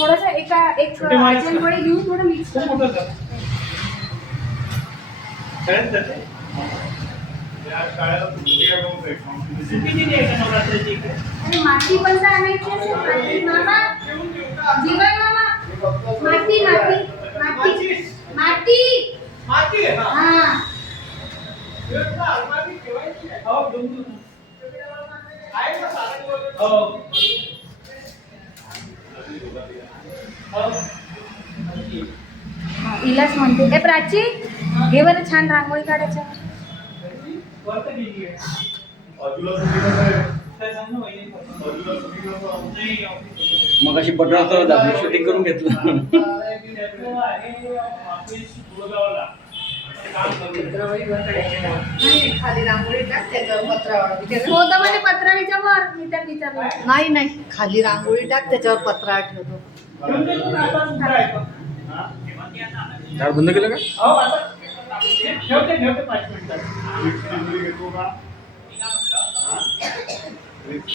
थोडासा एका एक चेंबडे घेऊन थोडं मिक्स करून माती पण तर आणायची असेल माती मामा जीवन मामा. माती माती. माती. माती. माती हा. हा हो. हो. हो. हा, हिलाच म्हणते ए प्राची हे बरं छान रांगोळी काढायच्या. मग अशी दाखवून शूटिंग करून घेतलं तो आहे ऑफिस गुरगावला. काम करतो. खाली रांगोळी टाक त्याच्यावर पत्रावळा हो तर म्हणे पत्राळीच्या वर मी तर विचारलं नाही नाही खाली रांगोळी टाक त्याच्यावर पत्रा ठेवतो. झाड बंद केलं का